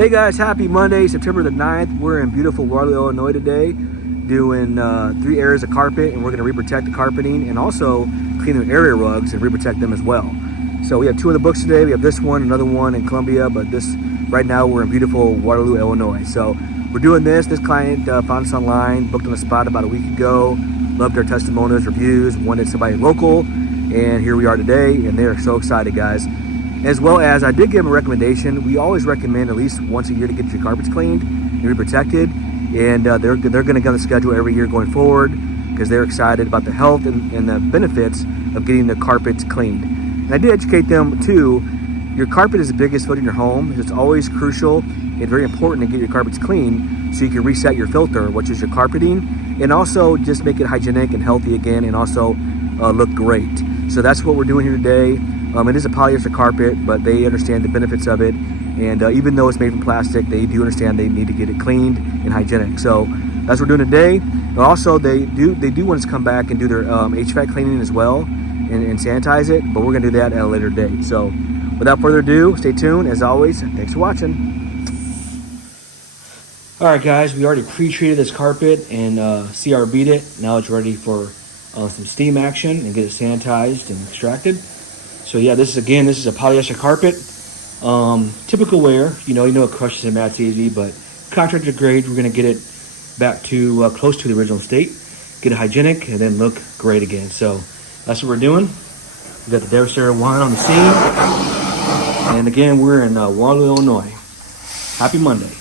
Hey guys, happy Monday, September the 9th. We're in beautiful Waterloo, Illinois today, doing 3 areas of carpet, and we're gonna reprotect the carpeting and also clean the area rugs and reprotect them as well. So we have 2 of the books today. We have this one, another one in Columbia, but this right now we're in beautiful Waterloo, Illinois. So we're doing this. This client found us online, booked on the spot about a week ago, loved our testimonials, reviews, wanted somebody local, and here we are today, and they're so excited, guys. As well as I did give them a recommendation. We always recommend at least once a year to get your carpets cleaned and reprotected, and they're going to go on the schedule every year going forward because they're excited about the health and the benefits of getting the carpets cleaned. And I did educate them too. Your carpet is the biggest filter in your home. It's always crucial and very important to get your carpets clean so you can reset your filter, which is your carpeting, and also just make it hygienic and healthy again, and also look great. So that's what we're doing here today. It is a polyester carpet, but they understand the benefits of it, and even though it's made from plastic, they do understand they need to get it cleaned and hygienic. So that's what we're doing today. And also, they do want us to come back and do their HVAC cleaning as well and sanitize it, but we're gonna do that at a later date. So without further ado, stay tuned. As always, thanks for watching. All right, guys, we already pre-treated this carpet and CRB'd it. Now it's ready for some steam action and get it sanitized and extracted. So yeah, this is a polyester carpet. Typical wear, you know it crushes and mats easy, but contractor grade, we're gonna get it back to close to the original state, get it hygienic, and then look great again. So that's what we're doing. We got the Devastator wine on the scene. And again, we're in Waterloo, Illinois. Happy Monday.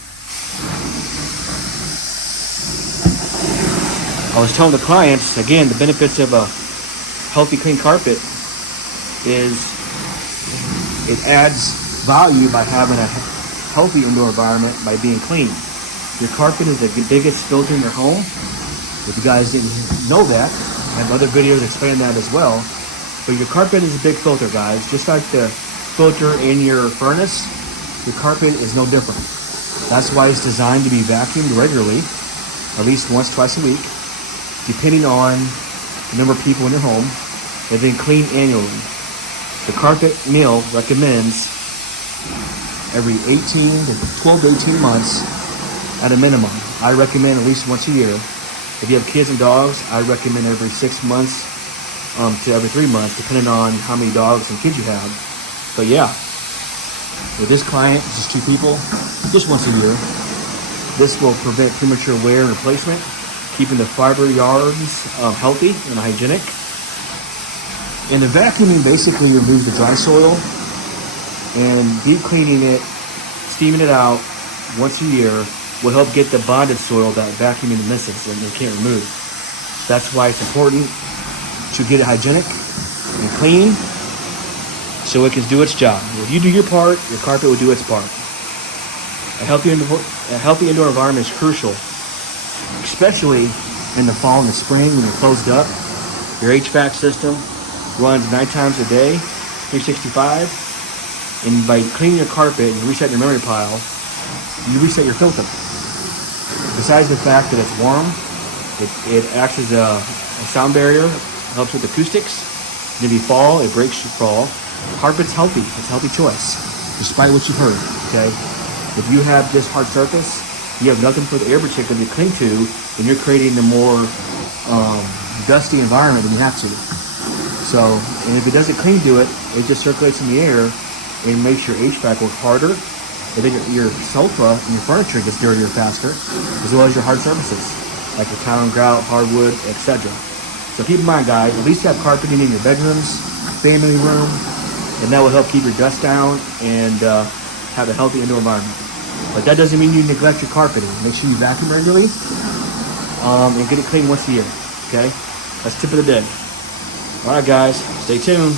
I was telling the clients, again, the benefits of a healthy, clean carpet is it adds value by having a healthy indoor environment by being clean. Your carpet is the biggest filter in your home. If you guys didn't know that, I have other videos explaining that as well. But your carpet is a big filter, guys. Just like the filter in your furnace, your carpet is no different. That's why it's designed to be vacuumed regularly, at least once, twice a week, depending on the number of people in your home, and then clean annually. The carpet mill recommends every 12 to 18 months at a minimum. I recommend at least once a year. If you have kids and dogs, I recommend every 6 months to every 3 months, depending on how many dogs and kids you have. But yeah, with this client, it's just 2 people, just once a year. This will prevent premature wear and replacement, keeping the fiber yards healthy and hygienic. And the vacuuming basically removes the dry soil, and deep cleaning it, steaming it out once a year will help get the bonded soil that vacuuming misses and they can't remove. That's why it's important to get it hygienic and clean so it can do its job. If you do your part, your carpet will do its part. A healthy indoor environment is crucial, especially in the fall and the spring when you're closed up. Your HVAC system runs 9 times a day, 365, and by cleaning your carpet and resetting your memory pile, you reset your filter. Besides the fact that it's warm, it acts as a sound barrier, helps with acoustics. And if you fall, it breaks your fall. Carpet's healthy. It's a healthy choice, despite what you've heard, okay? If you have this hard surface, you have nothing for the air particulate to cling to, and you're creating a more dusty environment than you have to. So, and if it doesn't cling to it, it just circulates in the air and makes your HVAC work harder. And then your sofa and your furniture gets dirtier faster, as well as your hard surfaces, like your tile and grout, hardwood, etc. So keep in mind, guys, at least have carpeting in your bedrooms, family room, and that will help keep your dust down and have a healthy indoor environment. But that doesn't mean you neglect your carpeting. Make sure you vacuum regularly and get it clean once a year, okay? That's tip of the day. All right, guys, stay tuned.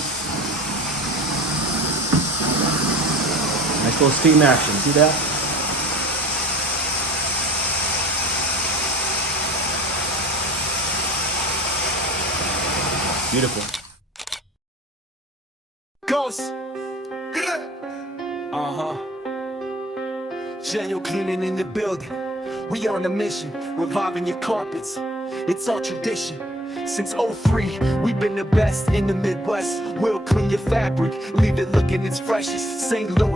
Nice little steam action. See that? Beautiful. Ghost. General cleaning in the building. We on a mission, reviving your carpets. It's our tradition. Since '03, we've been the best in the Midwest. We'll clean your fabric, leave it looking its freshest. St. Louis.